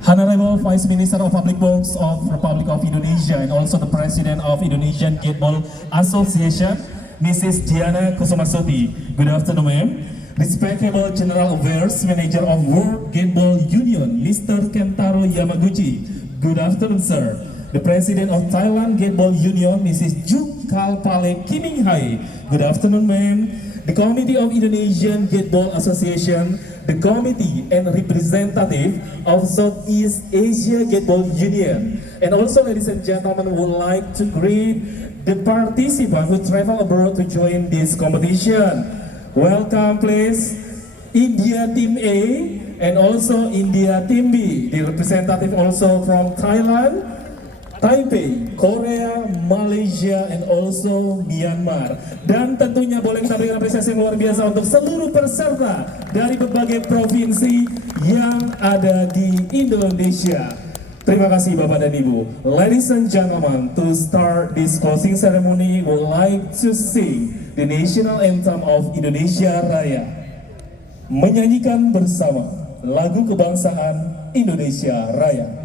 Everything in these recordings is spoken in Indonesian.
Honorable Vice Minister of Public Works of Republic of Indonesia and also the President of Indonesian Gateball Association, Mrs. Diana Kusumasoti. Good afternoon, ma'am. Respectable General Affairs Manager of World Gateball Union, Mr. Kentaro Yamaguchi. Good afternoon, sir. The President of Thailand Gateball Union, Mrs. Jukalpale Kiminghai. Good afternoon, ma'am. The Committee of Indonesian Gateball Association, the Committee and Representative of Southeast Asia Gateball Union. And also, ladies and gentlemen, would like to greet the participants who travel abroad to join this competition. Welcome, please, India Team A and also India Team B. The representative also from Thailand, Taipei, Korea, Malaysia, and also Myanmar. Dan tentunya boleh kita berikan apresiasi yang luar biasa untuk seluruh peserta dari berbagai provinsi yang ada di Indonesia. Terima kasih Bapak dan Ibu. Ladies and gentlemen, to start this closing ceremony, we would like to sing the national anthem of Indonesia Raya. Menyanyikan bersama lagu kebangsaan Indonesia Raya.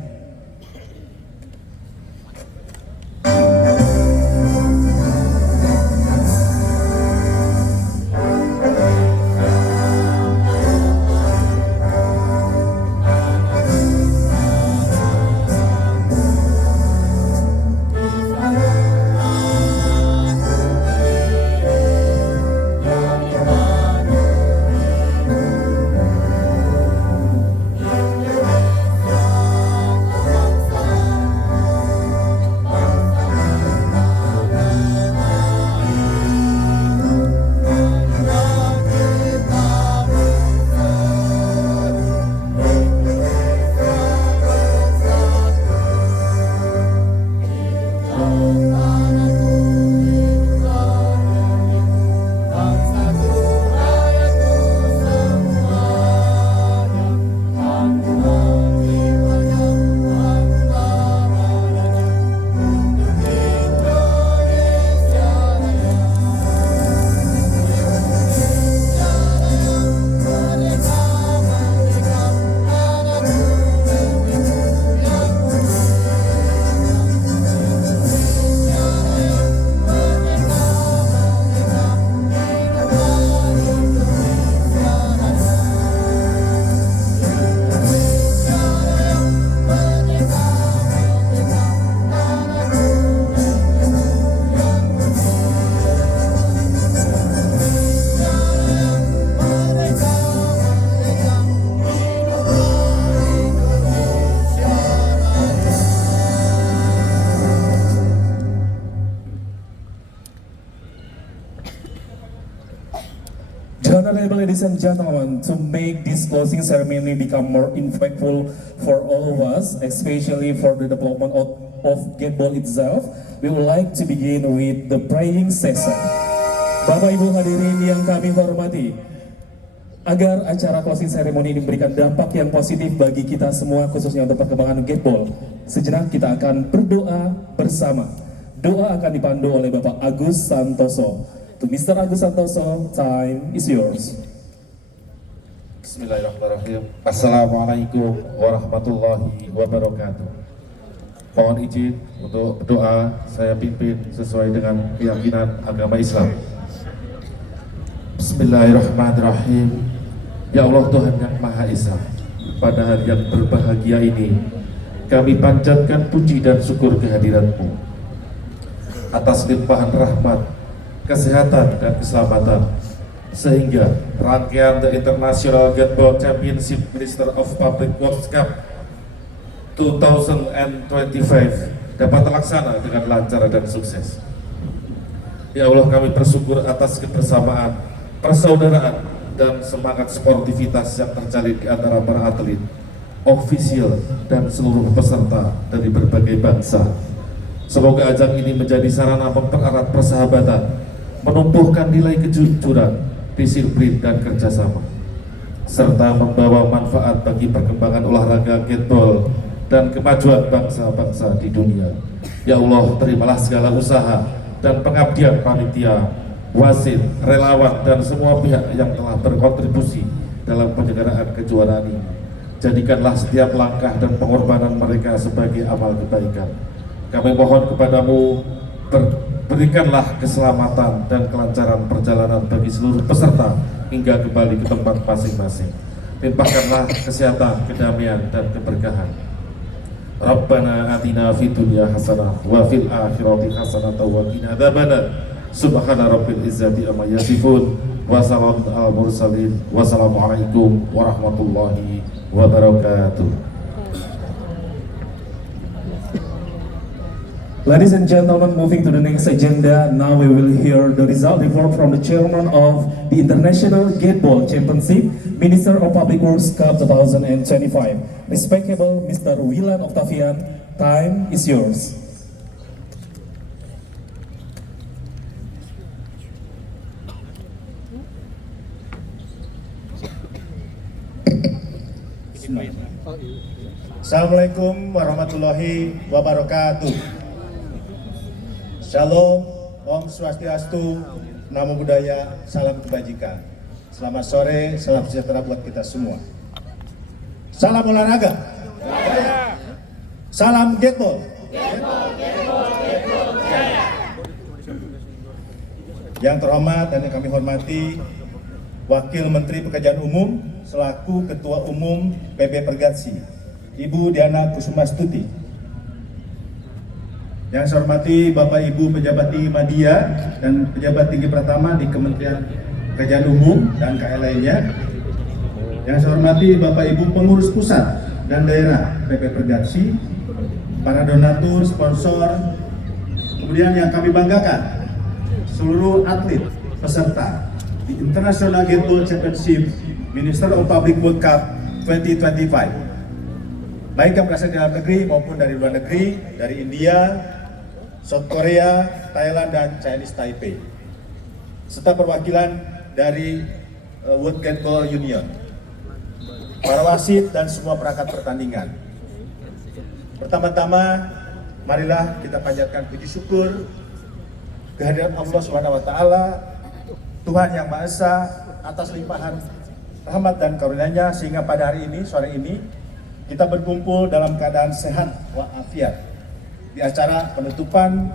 Honorable ladies and gentlemen, to make this closing ceremony become more impactful for all of us, especially for the development of Gateball itself, we would like to begin with the praying session. Bapak Ibu hadirin yang kami hormati, agar acara closing ceremony ini memberikan dampak yang positif bagi kita semua, khususnya untuk perkembangan Gateball, sejenak kita akan berdoa bersama. Doa akan dipandu oleh Bapak Agus Santoso. To Mr. Agus Santoso, time is yours. Bismillahirrahmanirrahim. Assalamualaikum warahmatullahi wabarakatuh. Mohon izin untuk berdoa, saya pimpin sesuai dengan keyakinan agama Islam. Bismillahirrahmanirrahim. Ya Allah Tuhan yang Maha Esa, pada hari yang berbahagia ini kami panjatkan puji dan syukur kehadirat-Mu atas limpahan rahmat, kesehatan dan keselamatan, sehingga rangkaian The International Gateball Championship Minister of Public Works Cup 2025 dapat terlaksana dengan lancar dan sukses. Ya Allah, kami bersyukur atas kebersamaan, persaudaraan, dan semangat sportivitas yang terjalin di antara para atlet, ofisial, dan seluruh peserta dari berbagai bangsa. Semoga ajang ini menjadi sarana mempererat persahabatan, menumbuhkan nilai kejujuran, disiplin dan kerjasama, serta membawa manfaat bagi perkembangan olahraga gateball dan kemajuan bangsa-bangsa di dunia. Ya Allah, terimalah segala usaha dan pengabdian panitia, wasit, relawan, dan semua pihak yang telah berkontribusi dalam penyelenggaraan kejuaraan ini. Jadikanlah setiap langkah dan pengorbanan mereka sebagai amal kebaikan. Kami mohon kepadamu, berikanlah keselamatan dan kelancaran perjalanan bagi seluruh peserta hingga kembali ke tempat masing-masing. Limpahkanlah kesehatan, kedamaian, dan keberkahan. Rabbana atina fid dunya hasanah wa fil akhirati hasanah wa qina adzabannar. Subhana rabbil izzati amma yasifun wa salamun alal mursalin. Wassalamualaikum warahmatullahi wabarakatuh. Ladies and gentlemen, moving to the next agenda, now we will hear the result report from the chairman of the International Gateball Championship, Minister of Public Works Cup 2025. Respectable Mr. Wilan Octavian, time is yours. Assalamualaikum warahmatullahi wabarakatuh. Shalom, Om Swastiastu, Namo Buddhaya, salam kebajikan. Selamat sore, salam sejahtera buat kita semua. Salam olahraga. Salam Gateball. Yang terhormat dan yang kami hormati, Wakil Menteri Pekerjaan Umum selaku Ketua Umum PB Pergatsi, Ibu Diana Kusumastuti. Yang saya hormati Bapak Ibu pejabat tinggi media dan pejabat tinggi pertama di Kementerian Pekerjaan Umum dan KL lainnya. Yang saya hormati Bapak Ibu pengurus pusat dan daerah PP Pergatsi, para donatur, sponsor, kemudian yang kami banggakan, seluruh atlet peserta di International Gateball Championship Minister of Public Works Cup 2025. Baik yang berasal dari dalam negeri maupun dari luar negeri, dari India, South Korea, Thailand, dan Chinese Taipei, serta perwakilan dari World Gateball Union, para wasit dan semua perangkat pertandingan. Pertama-tama, marilah kita panjatkan puji syukur kehadiran Allah SWT, Tuhan Yang Maha Esa, atas limpahan rahmat dan karunia-Nya sehingga pada hari ini, sore ini, kita berkumpul dalam keadaan sehat walafiat di acara penutupan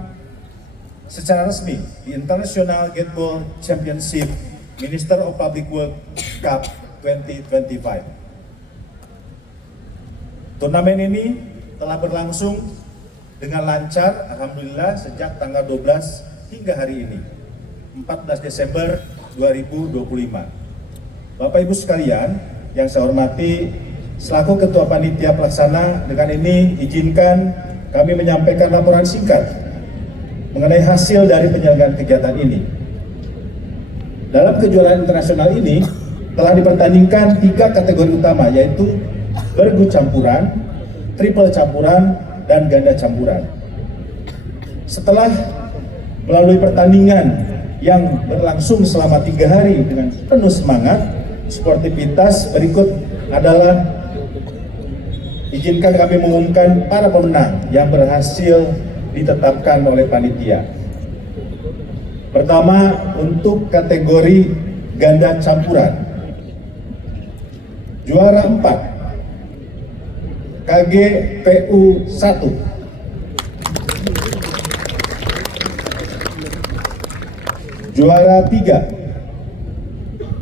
secara resmi di International Gateball Championship Minister of Public Works Cup 2025. Turnamen ini telah berlangsung dengan lancar, alhamdulillah, sejak tanggal 12 hingga hari ini, 14 Desember 2025. Bapak Ibu sekalian yang saya hormati, selaku Ketua Panitia Pelaksana, dengan ini izinkan kami menyampaikan laporan singkat mengenai hasil dari penyelenggaraan kegiatan ini. Dalam kejuaraan internasional ini telah dipertandingkan 3 kategori utama, yaitu bergu campuran, triple campuran, dan ganda campuran. Setelah melalui pertandingan yang berlangsung selama 3 hari dengan penuh semangat, sportivitas, berikut adalah izinkan kami mengumumkan para pemenang yang berhasil ditetapkan oleh panitia. Pertama, untuk kategori ganda campuran, juara 4 KGPU 1, juara 3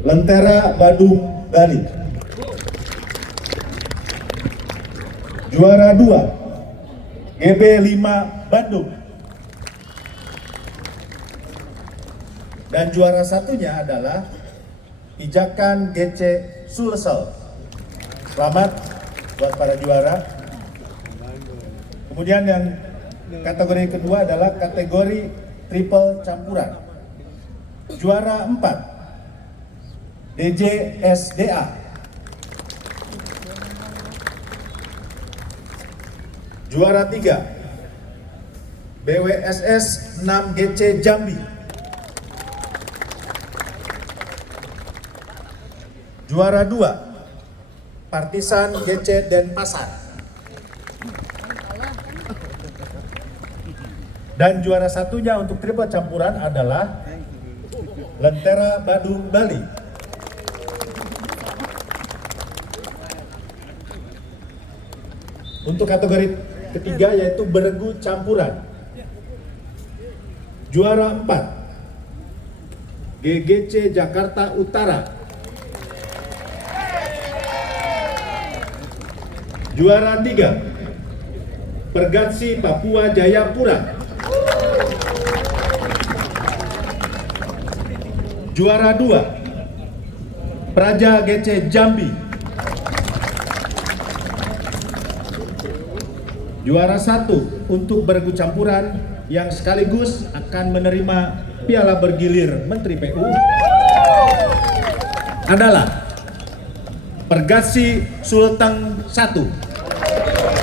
Lentera Badung Bali, juara 2 GB5 Bandung, dan juara satunya adalah Pijakan GC Sulsel. Selamat buat para juara. Kemudian yang kategori kedua adalah kategori triple campuran, juara 4 DJSDA, juara 3 BWSS 6GC Jambi, juara 2 Partisan GC Denpasar, dan juara satunya untuk triple campuran adalah Lentera Badung Bali. Untuk kategori ketiga yaitu beregu campuran. Juara 4 GGC Jakarta Utara. Juara 3 Pergatsi Papua Jayapura. Juara 2 Praja GC Jambi. Juara 1 untuk beregu campuran yang sekaligus akan menerima piala bergilir Menteri PU adalah Pergatsi Sulteng 1.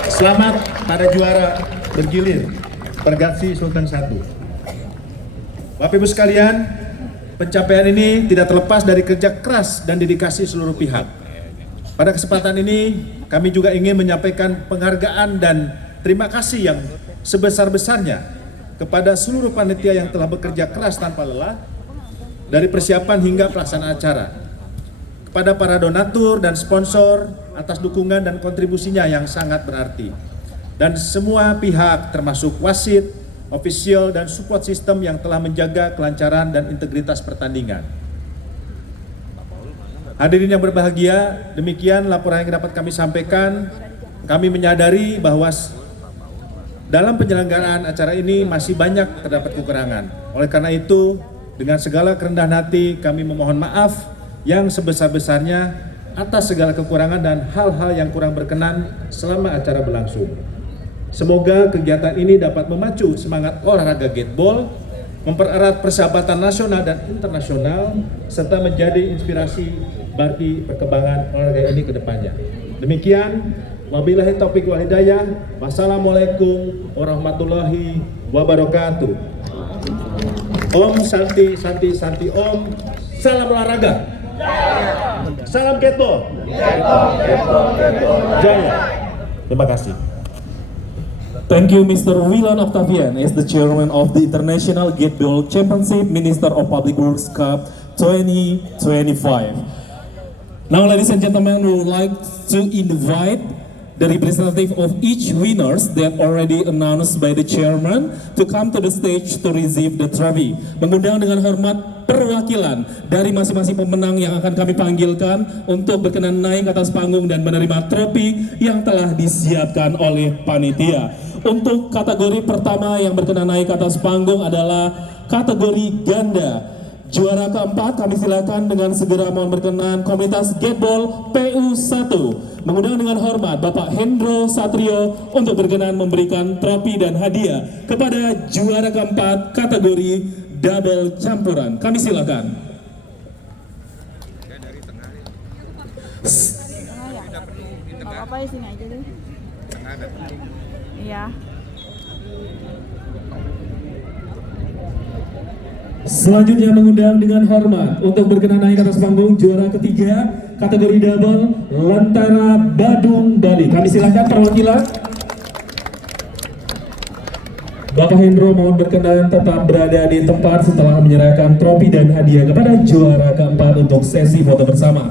Selamat pada juara bergilir Pergatsi Sulteng 1. Bapak Ibu sekalian, pencapaian ini tidak terlepas dari kerja keras dan dedikasi seluruh pihak. Pada kesempatan ini, kami juga ingin menyampaikan penghargaan dan terima kasih yang sebesar-besarnya kepada seluruh panitia yang telah bekerja keras tanpa lelah dari persiapan hingga pelaksanaan acara. Kepada para donatur dan sponsor atas dukungan dan kontribusinya yang sangat berarti. Dan semua pihak termasuk wasit, ofisial dan support system yang telah menjaga kelancaran dan integritas pertandingan. Hadirin yang berbahagia, demikian laporan yang dapat kami sampaikan. Kami menyadari bahwa dalam penyelenggaraan acara ini masih banyak terdapat kekurangan. Oleh karena itu, dengan segala kerendahan hati kami memohon maaf yang sebesar-besarnya atas segala kekurangan dan hal-hal yang kurang berkenan selama acara berlangsung. Semoga kegiatan ini dapat memacu semangat olahraga gateball, mempererat persahabatan nasional dan internasional, serta menjadi inspirasi bagi perkembangan olahraga ini ke depannya. Demikian, wabillahi taufiq wal hidayah. Wassalamualaikum warahmatullahi wabarakatuh. Om Santi Santi Santi Om. Salam olahraga. Salam gateball. Jaya. Terima kasih. Thank you, Mr. Wilan Octavian, as the chairman of the International Gateball Championship, Minister of Public Works Cup 2025. Now, ladies and gentlemen, we would like to invite the representative of each winners that already announced by the chairman to come to the stage to receive the trophy. Mengundang dengan hormat perwakilan dari masing-masing pemenang yang akan kami panggilkan untuk berkenan naik atas panggung dan menerima trofi yang telah disiapkan oleh panitia. Untuk kategori pertama yang berkenan naik atas panggung adalah kategori ganda. Juara keempat kami silakan dengan segera mohon berkenan komunitas Gateball PU1. Mengundang dengan hormat Bapak Hendro Satrio untuk berkenan memberikan trofi dan hadiah kepada juara keempat kategori double campuran. Kami silakan. Apa ya, sini aja deh. Iya. Selanjutnya mengundang dengan hormat untuk berkenan naik atas panggung juara ketiga kategori double Lentera Badung Bali. Kami silakan perwakilan. Bapak Hendro mohon berkenan tetap berada di tempat setelah menyerahkan trofi dan hadiah kepada juara keempat untuk sesi foto bersama.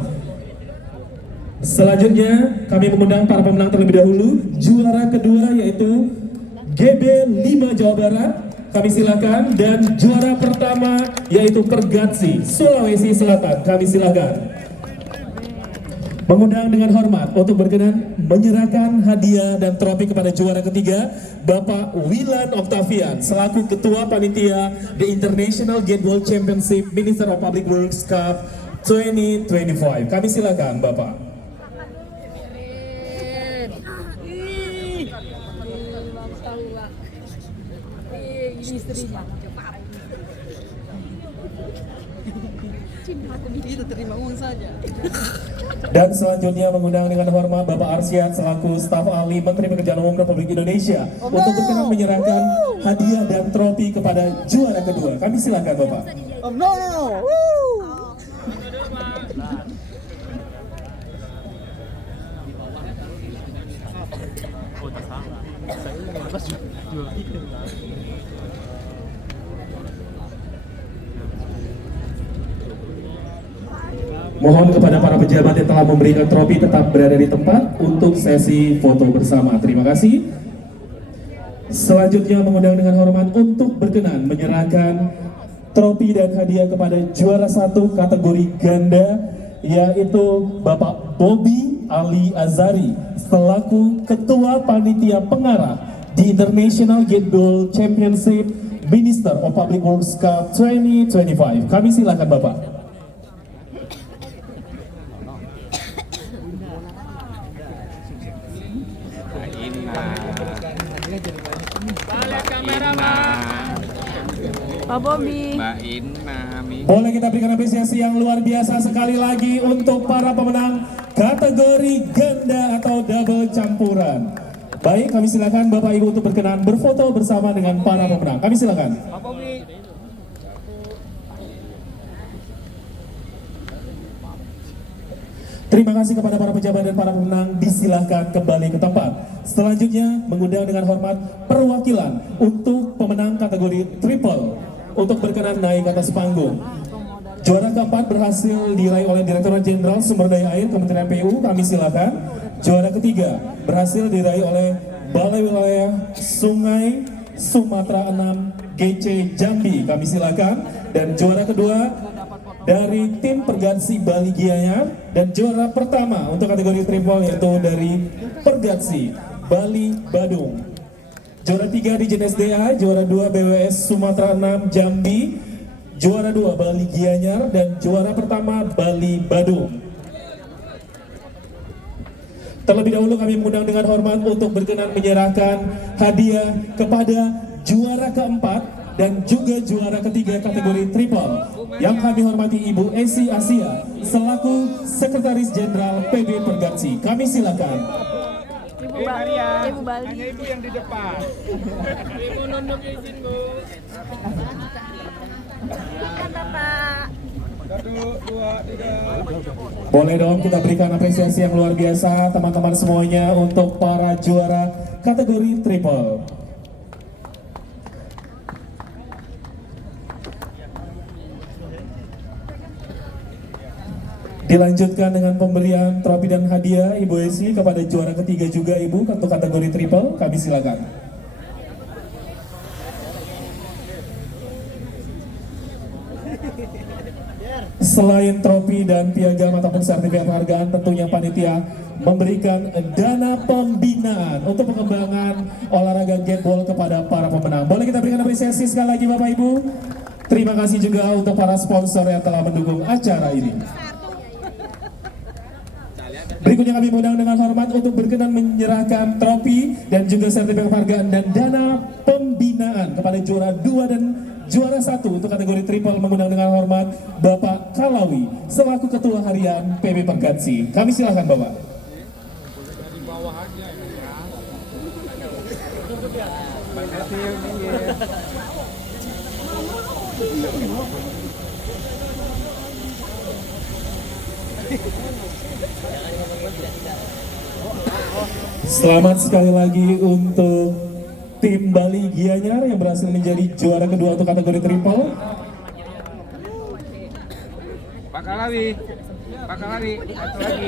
Selanjutnya kami mengundang para pemenang terlebih dahulu. Juara kedua yaitu GB5 Jawa Barat. Kami silakan, dan juara pertama yaitu Pergatsi Sulawesi Selatan. Kami silakan. Mengundang dengan hormat untuk berkenan menyerahkan hadiah dan trofi kepada juara ketiga Bapak Wilan Octavian selaku Ketua Panitia The International Gateball Championship Minister of Public Works Cup 2025. Kami silakan Bapak. Istrinya. Itu terima uang saja. Dan selanjutnya mengundang dengan hormat Bapak Arsyad selaku staf ahli Menteri Pekerjaan Umum Republik Indonesia untuk berkenan menyerahkan hadiah dan trofi kepada juara kedua. Kami silakan Bapak. Mohon kepada para pejabat yang telah memberikan trofi tetap berada di tempat untuk sesi foto bersama. Terima kasih. Selanjutnya mengundang dengan hormat untuk berkenan menyerahkan trofi dan hadiah kepada juara 1 kategori ganda, yaitu Bapak Bobby Ali Azari selaku Ketua Panitia Pengarah di International Gateball Championship Minister of Public Works Cup 2025. Kami silakan Bapak. Pak Bobby. Mbak Ina, Boleh kita berikan apresiasi yang luar biasa sekali lagi untuk para pemenang kategori ganda atau double campuran. Baik, kami silakan Bapak Ibu untuk berkenan berfoto bersama dengan para pemenang. Kami silakan. Terima kasih kepada para pejabat dan para pemenang, disilahkan kembali ke tempat. Selanjutnya mengundang dengan hormat perwakilan untuk pemenang kategori triple untuk berkenan naik ke atas panggung. Juara keempat berhasil diraih oleh Direktorat Jenderal Sumber Daya Air Kementerian PU, kami silakan. Juara ketiga berhasil diraih oleh Balai Wilayah Sungai Sumatera 6 GC Jambi, kami silakan. Dan juara kedua dari tim Pergatsi Bali Gianyar, dan juara pertama untuk kategori triple yaitu dari Pergatsi Bali Badung. Juara 3 di SDA, juara 2 BWS Sumatera 6 Jambi, juara 2 Bali Gianyar, dan juara pertama Bali Badung. Terlebih dahulu kami mengundang dengan hormat untuk berkenan menyerahkan hadiah kepada juara keempat dan juga juara ketiga kategori triple yang kami hormati Ibu Esi Asia selaku Sekretaris Jenderal PB Pergatsi. Kami silakan. Ibu Bali. Ibu Bali. hanya ibu yang di depan. Ibu nunduk izin, Bu. Silakan Bapak. 1, 2, 3. Boleh dong kita berikan apresiasi yang luar biasa teman-teman semuanya untuk para juara kategori triple. Dilanjutkan dengan pemberian trofi dan hadiah Ibu Esi kepada juara ketiga juga Ibu untuk kategori triple, kami silakan. Selain trofi dan piagam ataupun sertifikat penghargaan, tentunya panitia memberikan dana pembinaan untuk pengembangan olahraga gateball kepada para pemenang. Boleh kita berikan apresiasi sekali lagi Bapak Ibu. Terima kasih juga untuk para sponsor yang telah mendukung acara ini. Berikutnya kami mengundang dengan hormat untuk berkenan menyerahkan trofi dan juga sertifikat penghargaan dan dana pembinaan kepada juara 2 dan juara 1 untuk kategori triple, mengundang dengan hormat Bapak Kalawi selaku Ketua Harian PB Pergatsi. Kami silakan Bapak. Selamat sekali lagi untuk tim Bali Gianyar yang berhasil menjadi juara kedua untuk kategori triple. Pak Kalawi,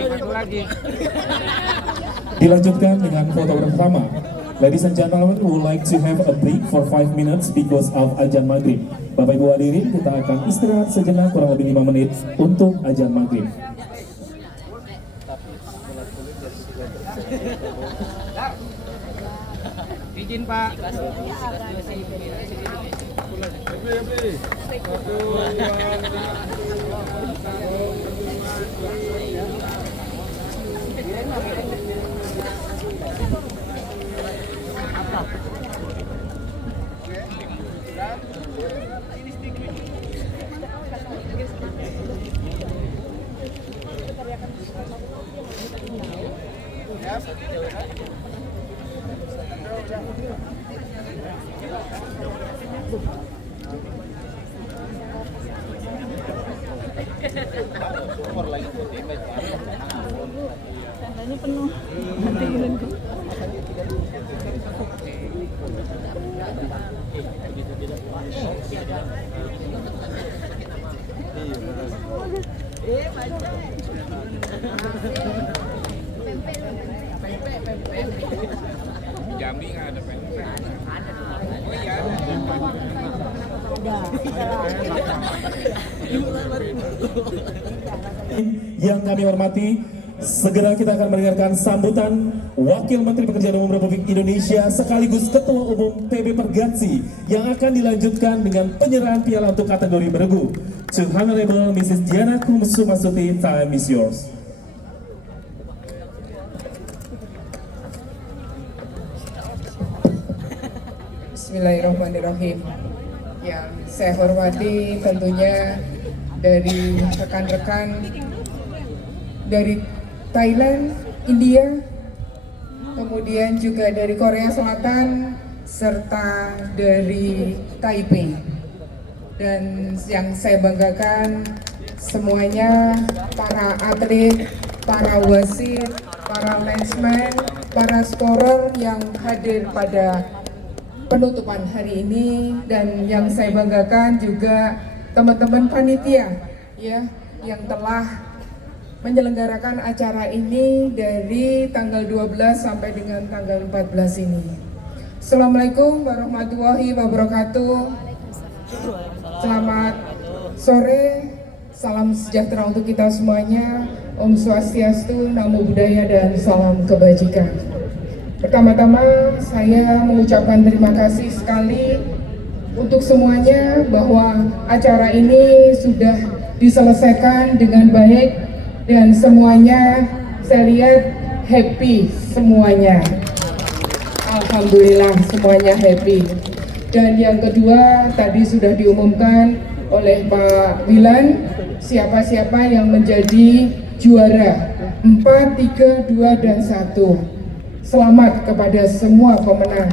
satu lagi. Dilanjutkan dengan foto pertama. Ladies and gentlemen, we would like to have a break for 5 minutes because of azan maghrib. Bapak Ibu hadirin, kita akan istirahat sejenak kurang lebih 5 menit untuk azan maghrib. Izin Pak. Tandanya penuh. Nanti giliran. Baca. Jambi nggak ada pempek. Oh iya. Yang kami hormati, segera kita akan mendengarkan sambutan Wakil Menteri Pekerjaan Umum Republik Indonesia sekaligus Ketua Umum PB Pergatsi yang akan dilanjutkan dengan penyerahan piala untuk kategori beregu. To Honorable Mrs. Diana Kusumasudi, time is yours. Bismillahirrahmanirrahim. Yang saya hormati tentunya dari rekan-rekan dari Thailand, India, kemudian juga dari Korea Selatan, serta dari Taipei. Dan yang saya banggakan semuanya para atlet, para wasit, para linesman, para scorer yang hadir pada penutupan hari ini, dan yang saya banggakan juga teman-teman panitia ya yang telah menyelenggarakan acara ini dari tanggal 12 sampai dengan tanggal 14 ini. Assalamualaikum warahmatullahi wabarakatuh. Selamat sore, salam sejahtera untuk kita semuanya. Om Swastiastu, Namo Buddhaya, dan salam kebajikan. Pertama-tama saya mengucapkan terima kasih sekali untuk semuanya bahwa acara ini sudah diselesaikan dengan baik dan semuanya saya lihat happy semuanya. Alhamdulillah semuanya happy. Dan yang kedua tadi sudah diumumkan oleh Pak Wilan siapa-siapa yang menjadi juara 4, 3, 2, dan 1. Selamat kepada semua pemenang,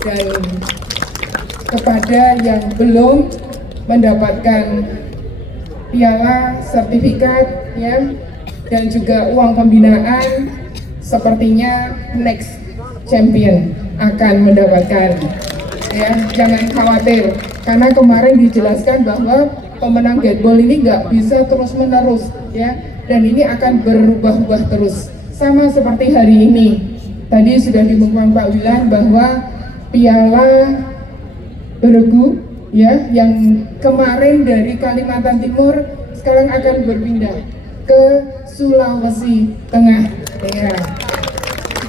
dan kepada yang belum mendapatkan piala, sertifikat ya, dan juga uang pembinaan, sepertinya next champion akan mendapatkan ya. Jangan khawatir, karena kemarin dijelaskan bahwa pemenang Gateball ini nggak bisa terus menerus ya, dan ini akan berubah-ubah terus, sama seperti hari ini. Tadi sudah diumumkan Pak Wilan bahwa piala beregu ya yang kemarin dari Kalimantan Timur sekarang akan berpindah ke Sulawesi Tengah ya.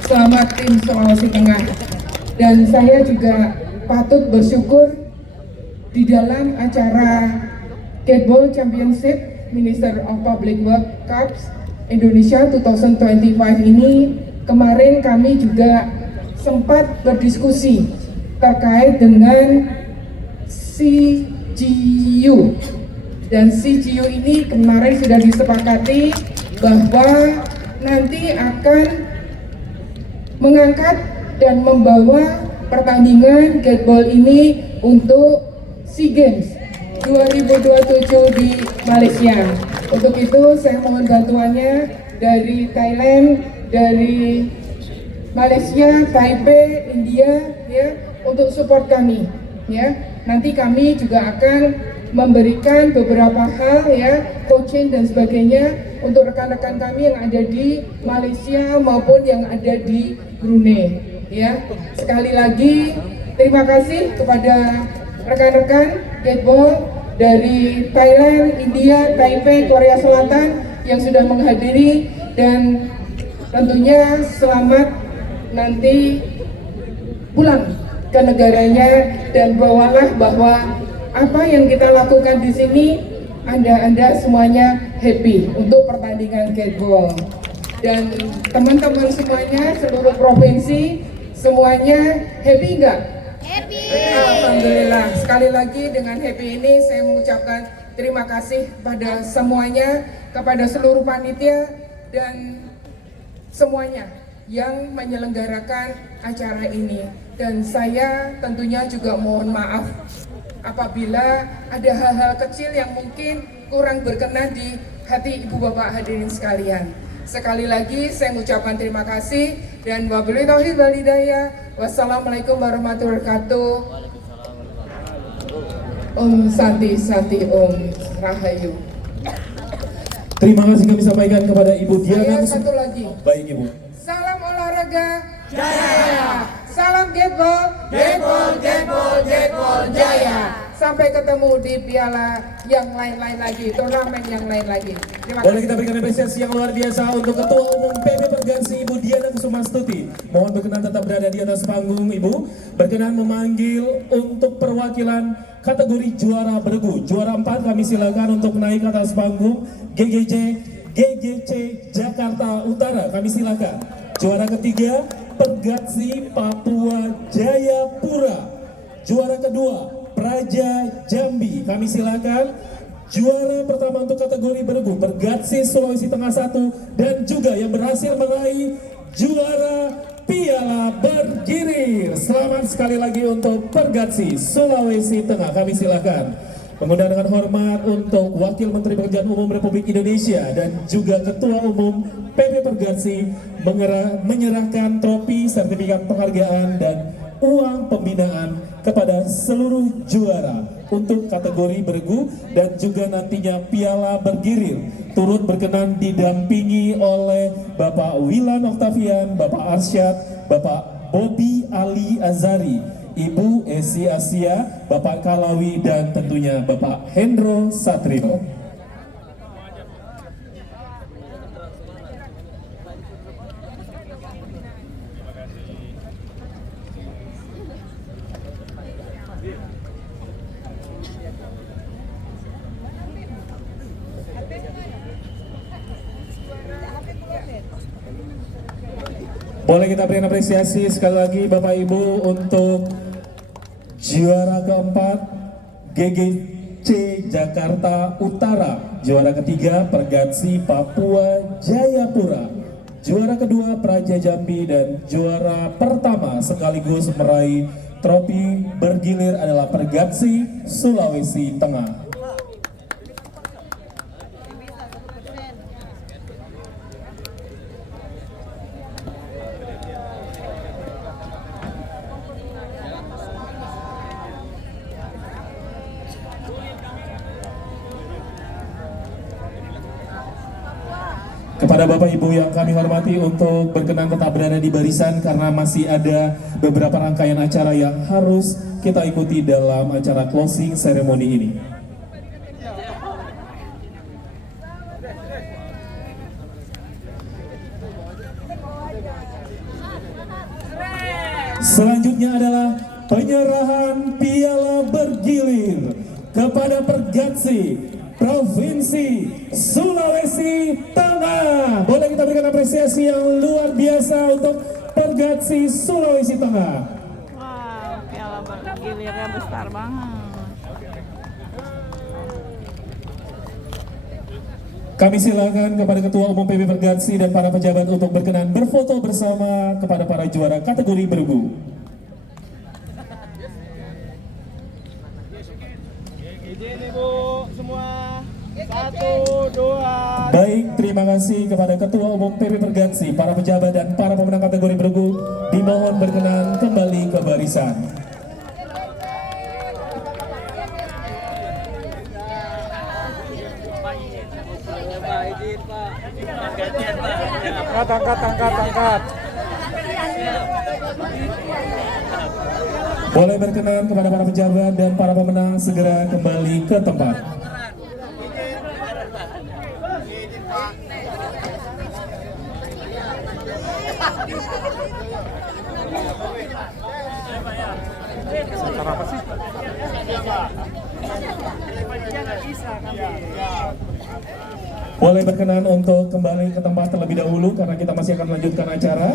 Selamat tim Sulawesi Tengah. Dan saya juga patut bersyukur di dalam acara Gateball Championship Minister of Public Works Cups Indonesia 2025 ini, kemarin kami juga sempat berdiskusi terkait dengan CGU, dan CGU ini kemarin sudah disepakati bahwa nanti akan mengangkat dan membawa pertandingan Gateball ini untuk SEA Games 2027 di Malaysia. Untuk itu saya mohon bantuannya dari Thailand, dari Malaysia, Taipei, India ya, untuk support kami ya. Nanti kami juga akan memberikan beberapa hal ya, coaching dan sebagainya untuk rekan-rekan kami yang ada di Malaysia maupun yang ada di Brunei ya. Sekali lagi terima kasih kepada rekan-rekan Gateball dari Thailand, India, Taipei, Korea Selatan yang sudah menghadiri, dan tentunya selamat nanti pulang ke negaranya, dan bawalah bahwa apa yang kita lakukan di sini Anda semuanya happy untuk pertandingan Gateball. Dan teman-teman semuanya seluruh provinsi semuanya happy nggak? Happy. Alhamdulillah. Sekali lagi dengan happy ini saya mengucapkan terima kasih pada semuanya, kepada seluruh panitia dan semuanya yang menyelenggarakan acara ini. Dan saya tentunya juga mohon maaf apabila ada hal-hal kecil yang mungkin kurang berkenan di hati ibu bapak hadirin sekalian. Sekali lagi saya mengucapkan terima kasih, dan wabillahi taufiq wal hidayah. Wassalamualaikum warahmatullahi wabarakatuh. Om Santi Santi Om Rahayu. Terima kasih kami sampaikan kepada Ibu Diana. Satu lagi. Baik Ibu. Salam olahraga jaya. Jetbol Jaya. Sampai ketemu di piala yang lain-lain lagi, turnamen yang lain lagi. Terima Boleh kasih. kita berikan apresiasi yang luar biasa untuk Ketua Umum PB Pergansi Ibu Diana Kusumastuti. Mohon berkenan tetap berada di atas panggung Ibu. Berkenan memanggil untuk perwakilan kategori juara bergu. Juara 4 kami silakan untuk naik ke atas panggung. GGC Jakarta Utara kami silakan. Juara ketiga Pergatsi Papua Jayapura. Juara kedua Praja Jambi kami silakan. Juara pertama untuk kategori bergu Pergatsi Sulawesi Tengah 1 dan juga yang berhasil meraih juara Piala Bergilir. Selamat sekali lagi untuk Pergatsi Sulawesi Tengah kami silakan. Mengundang dengan hormat untuk Wakil Menteri Pekerjaan Umum Republik Indonesia dan juga Ketua Umum PB Pergatsi menyerahkan trofi, sertifikat penghargaan dan uang pembinaan kepada seluruh juara untuk kategori bergu dan juga nantinya Piala Bergilir turut berkenan didampingi oleh Bapak Wilan Oktavian, Bapak Arsyad, Bapak Bobby Ali Azari, Ibu Esi Asia, Bapak Kalawi dan tentunya Bapak Hendro Satrio. Boleh kita berikan apresiasi sekali lagi Bapak Ibu untuk juara keempat GGC Jakarta Utara, juara ketiga Pergatsi Papua Jayapura, juara kedua Praja Jambi dan juara pertama sekaligus meraih trofi bergilir adalah Pergatsi Sulawesi Tengah. Kepada Bapak Ibu yang kami hormati untuk berkenan tetap berada di barisan karena masih ada beberapa rangkaian acara yang harus kita ikuti dalam acara closing ceremony ini. Selanjutnya adalah penyerahan Piala Bergilir kepada Pergatsi Provinsi Sulawesi Tengah. Boleh kita berikan apresiasi yang luar biasa untuk Pergatsi Sulawesi Tengah. Wow, piala bergilirnya besar banget. Kami silakan kepada Ketua Umum PB Pergatsi dan para pejabat untuk berkenan berfoto bersama kepada para juara kategori bergu. Izin Ibu semua. 1, 2. Baik, terima kasih kepada Ketua Umum PB Pergatsi, para pejabat dan para pemenang kategori bergu. Dimohon berkenan kembali ke barisan. Angkat. Boleh berkenan kepada para pejabat dan para pemenang segera kembali ke tempat. Boleh berkenan untuk kembali ke tempat terlebih dahulu karena kita masih akan melanjutkan acara.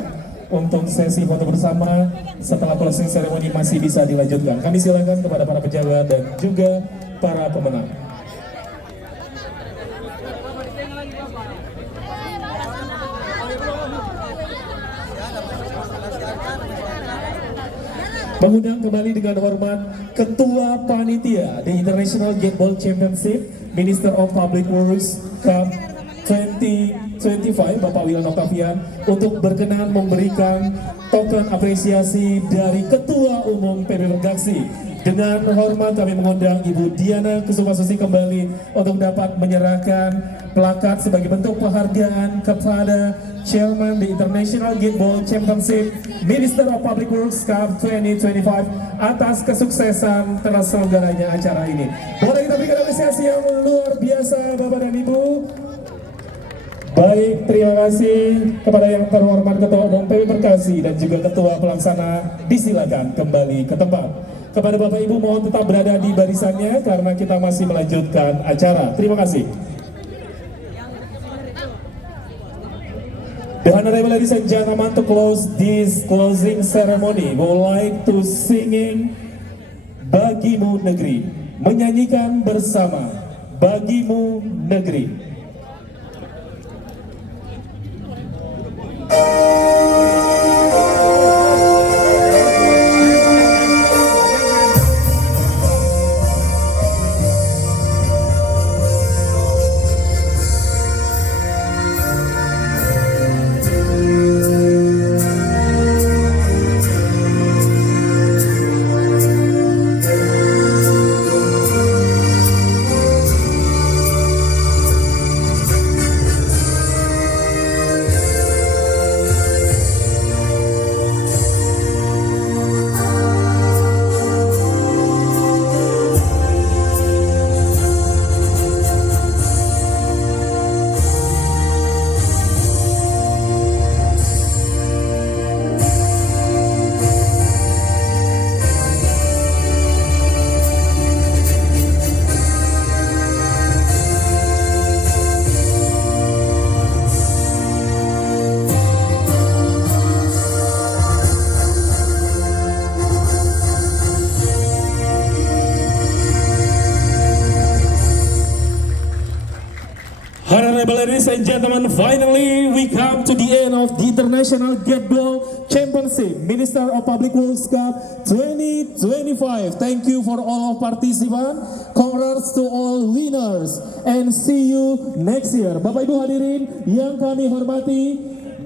Untuk sesi foto bersama setelah closing ceremony masih bisa dilanjutkan. Kami silakan kepada para pejabat dan juga para pemenang. Mengundang kembali dengan hormat Ketua Panitia The International Jetball Championship, Minister of Public Works Cup 2025 Bapak Wilan Oktavian untuk berkenan memberikan token apresiasi dari Ketua Umum PB Pergatsi. Dengan hormat kami mengundang Ibu Diana Kusumastuti kembali untuk dapat menyerahkan plakat sebagai bentuk penghargaan kepada Chairman the International Gateball Championship Minister of Public Works Cup 2025 atas kesuksesan terselenggaranya acara ini. Boleh kita berikan apresiasi yang luar biasa Bapak dan Ibu. Baik, terima kasih kepada yang terhormat Ketua Umum PB Perkasi dan juga Ketua Pelaksana. Disilakan kembali ke tempat. Kepada Bapak Ibu mohon tetap berada di barisannya karena kita masih melanjutkan acara. Terima kasih. The honorable ladies and gentlemen, to close this closing ceremony, we would like to singing Bagimu Negeri, menyanyikan bersama Bagimu Negeri. Honorable ladies and gentlemen, finally we come to the end of the International Gateball Championship Minister of Public Works Cup 2025. Thank you for all of participants. Congrats to all winners and see you next year. Bapak Ibu hadirin yang kami hormati,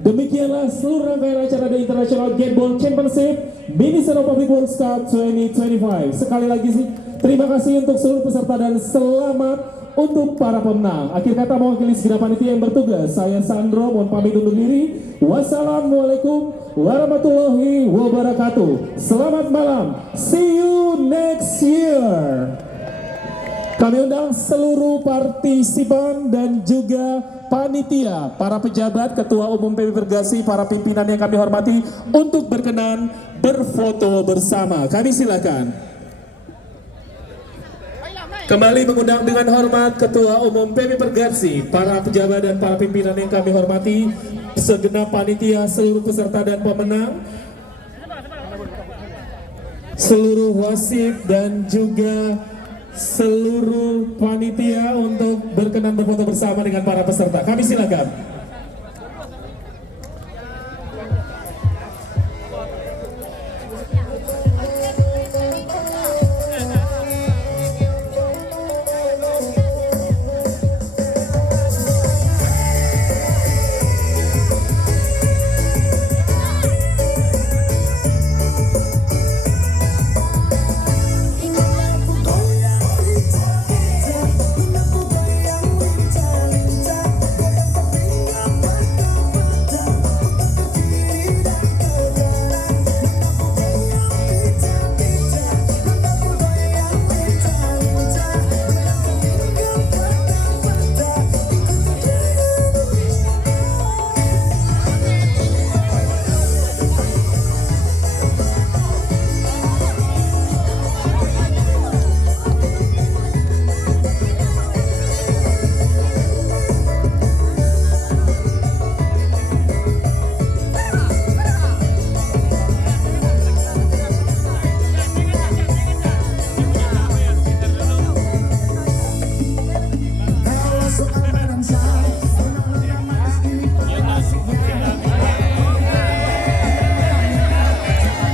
demikianlah seluruh rangkaian acara The International Gateball Championship Minister of Public Works Cup 2025. Sekali lagi terima kasih untuk seluruh peserta dan selamat untuk para pemenang. Akhir kata mewakili segenap panitia yang bertugas, saya Sandro mohon pamit undur diri. Wassalamualaikum warahmatullahi wabarakatuh. Selamat malam. See you next year. Kami undang seluruh partisipan dan juga panitia, para pejabat, ketua umum PB Perkasi, para pimpinan yang kami hormati untuk berkenan berfoto bersama. Kami silakan. Kembali mengundang dengan hormat Ketua Umum PB Perkasi, para pejabat dan para pimpinan yang kami hormati, segenap panitia, seluruh peserta dan pemenang, seluruh wasit dan juga seluruh panitia untuk berkenan berfoto bersama dengan para peserta. Kami silakan.